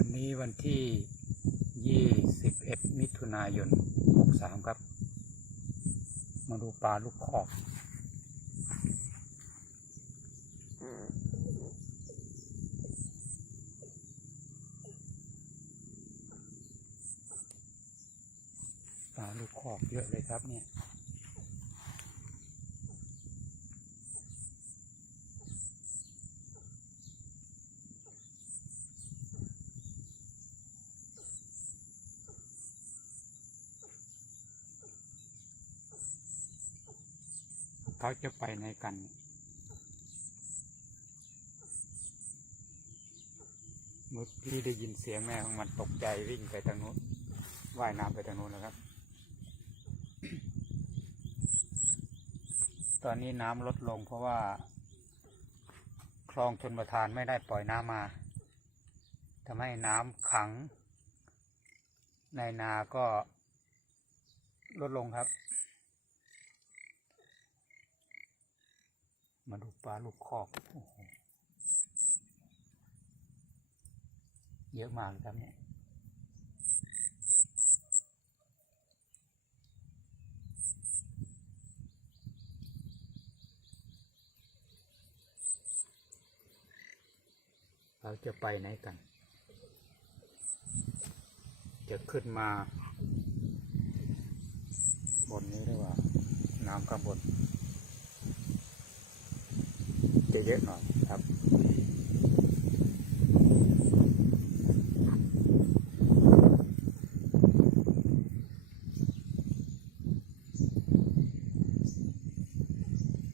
วันนี้วันที่ 21 มิถุนายน 63 ครับ มาดูปลาลูกคอก ปลาลูกคอกเยอะเลยครับเนี่ย เขาจะไปไหนกัน เมื่อกี้ได้ยินเสียงแม่ของมันตกใจวิ่งไปทางนู้นว่ายน้ำไปทางนู้นแล้วครับ ตอนนี้น้ำลดลงเพราะว่า คลองชนประทานไม่ได้ปล่อยน้ำมาทำให้น้ำขัง ในนาก็ลดลงครับ มาดูปลาลูกคอกเยอะมากเลยครับเนี่ยเราจะไปไหนกัน จะขึ้นมา บนนี้หรือว่า น้ำข้างบน จะเยอะหน่อยครับ